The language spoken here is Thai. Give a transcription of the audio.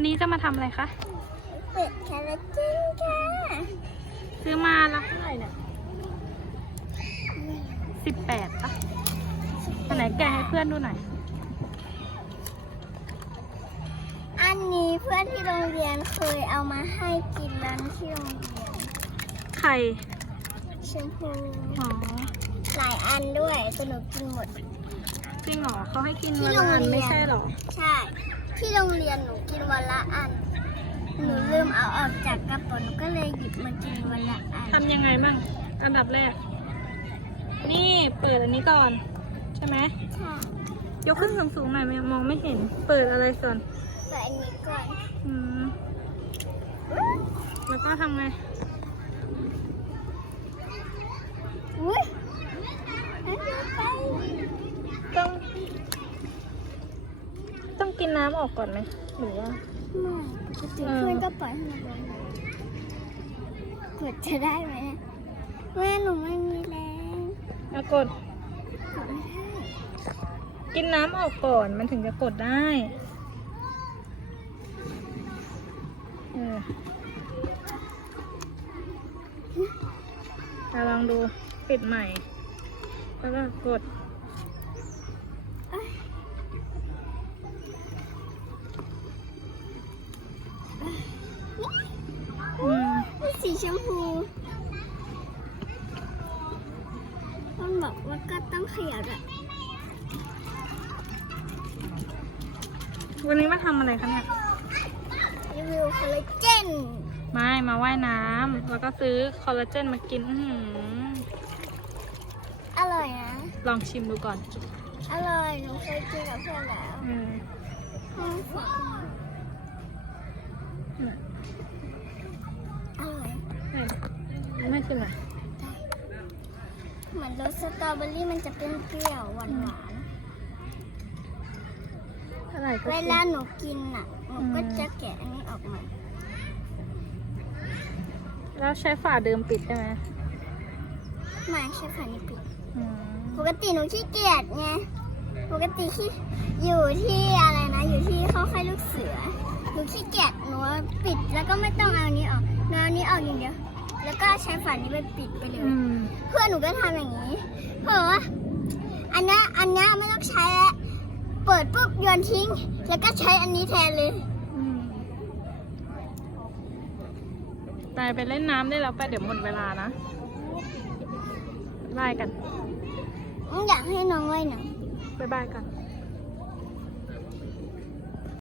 วันนี้จะมาทำอะไรคะ เปิดคาราเจนค่ะ ซื้อมาแล้วเท่าไหร่เนี่ยสิบแปดปะอันไหนแกะให้เพื่อนดูหน่อย อันนี้เพื่อนที่โรงเรียนเคยเอามาให้กินแล้วที่โรงเรียนไข่ชมพูอ๋อหลายอันด้วยแต่หนูกินหมด จริงเหรอเขาให้กินที่วันโรละงอันเรียนไม่ใช่เหรอ ใช่ ที่โรงเรียนหนูกินวันละอัน หนูลืมเอาออกจากกระเป๋าหนูก็เลยหยิบมากินวันละอันทำยังไงบ้างอันดับแรก นี่เปิดอันนี้ก่อน ใช่ไหมใช่ยกขึ้นสูงๆหน่อยไม่มองไม่เห็น เปิดอะไรก่อนใส่อันนี้ก่อน อืม แล้วก็ทำไง อุ้ยนั่นเดี๋ยวไป ต้อง ต้อง กินน้ำออกก่อนไหมหรือว่า ไม่ปกติเพื่อนก็ปล่อยให้มันลงกดจะได้ไหมเนี่ยแม่หนูไม่มีแรงเอากด กดไม่ได้กินน้ำออกก่อนมันถึงจะกดได้ เออเราลองดูปิดใหม่ แล้วก็กด สีชมพูมันบอกว่าก็ต้องขยับอะวันนี้มาทำอะไรคะเนี่ย รีวิวคอลลาเจน ไม่มาว่ายน้ำแล้วก็ซื้อคอลลาเจนมากินอื้อหืออร่อยนะ ลองชิมดูก่อน อร่อยหนูเคยกินกับเพื่อนแล้วอืม อืมอืมอร่อยให้ ไม่ชิมหน่อยเหมือนรสสตรอเบอรี่มันจะเป็นเปรี้ยวหวานหวานอะไรก็ๆเวกินลาหนูกินอะ หนูก็อืมจะแกะอันนี้ออกมาแล้วใช้ฝาเดิมปิดได้ไหมไม่ใช่ผ่านนี้ปิด อืมปกติหนูขี้เกียจไง ปกติที่อยู่ที่อะไรนะ อยู่ที่เข้าค่ายลูกเสือ หนูขี้เกียจหนูปิดแล้วก็ไม่ต้องเอาอันนี้ออกหนูเอาอันนี้ออกอย่างเดียว แล้วก็ใช้ฝานี้ไปปิดไปเลยอืมเพื่อนหนูก็ทำอย่างนี้ เพราะว่าอันเนี้ยอันเนี้ยไม่ต้องใช้แล้วเปิดปุ๊บโยนทิ้ง แล้วก็ใช้อันนี้แทนเลยอืมไปไปเล่นน้ำได้แล้วไปเดี๋ยวหมดเวลานะบายกัน อยากให้น้องว่ายน้บายบายกัน